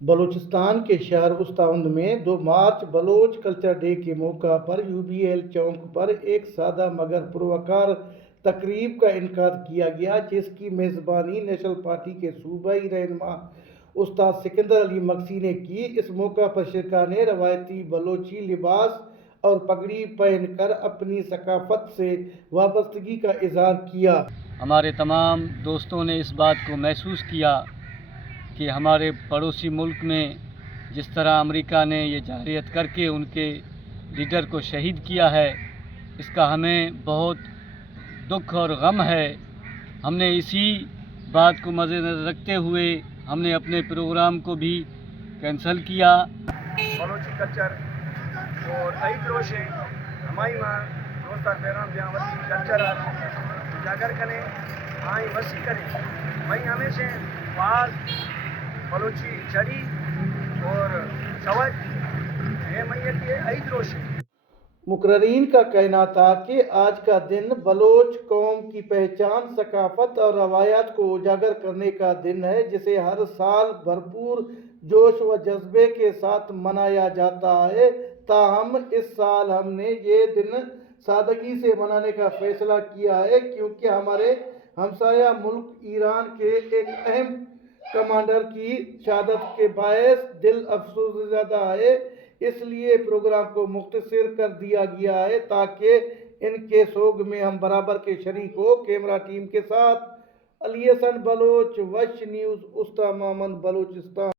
بلوچستان کے شہر استاوند میں 2 مارچ بلوچ کلچر ڈے کے موقع پر UBL چوک پر ایک سادہ مگر پروقار تقریب کا انعقاد کیا گیا، جس کی میزبانی نیشنل پارٹی کے صوبائی رہنما استاد سکندر علی مکسی نے کی۔ اس موقع پر شرکاء نے روایتی بلوچی لباس اور پگڑی پہن کر اپنی ثقافت سے وابستگی کا اظہار کیا۔ ہمارے تمام دوستوں نے اس بات کو محسوس کیا کہ ہمارے پڑوسی ملک میں جس طرح امریکہ نے یہ جارحیت کر کے ان کے لیڈر کو شہید کیا ہے، اس کا ہمیں بہت دکھ اور غم ہے۔ ہم نے اسی بات کو مد نظر رکھتے ہوئے ہم نے اپنے پروگرام کو بھی کینسل کیا۔ بلوچی کلچر اور عید روشیں ہماری ماں دوستان پیغام دیاں وطنی کلچر اجاگر کریں آئیں وسیع کریں وہیں ہمیشہ باز بلوچی چڑی اور سوج یہ میت یہ عید روشیں۔ مقررین کا کہنا تھا کہ آج کا دن بلوچ قوم کی پہچان، ثقافت اور روایات کو اجاگر کرنے کا دن ہے، جسے ہر سال بھرپور جوش و جذبے کے ساتھ منایا جاتا ہے۔ تاہم اس سال ہم نے یہ دن سادگی سے منانے کا فیصلہ کیا ہے، کیونکہ ہمارے ہمسایہ ملک ایران کے ایک اہم کمانڈر کی شہادت کے باعث دل افسوس زدہ ہے۔ اس لیے پروگرام کو مختصر کر دیا گیا ہے تاکہ ان کے سوگ میں ہم برابر کے شریک ہوں۔ کیمرہ ٹیم کے ساتھ علی حسن بلوچ، وش نیوز، استامامن، بلوچستان۔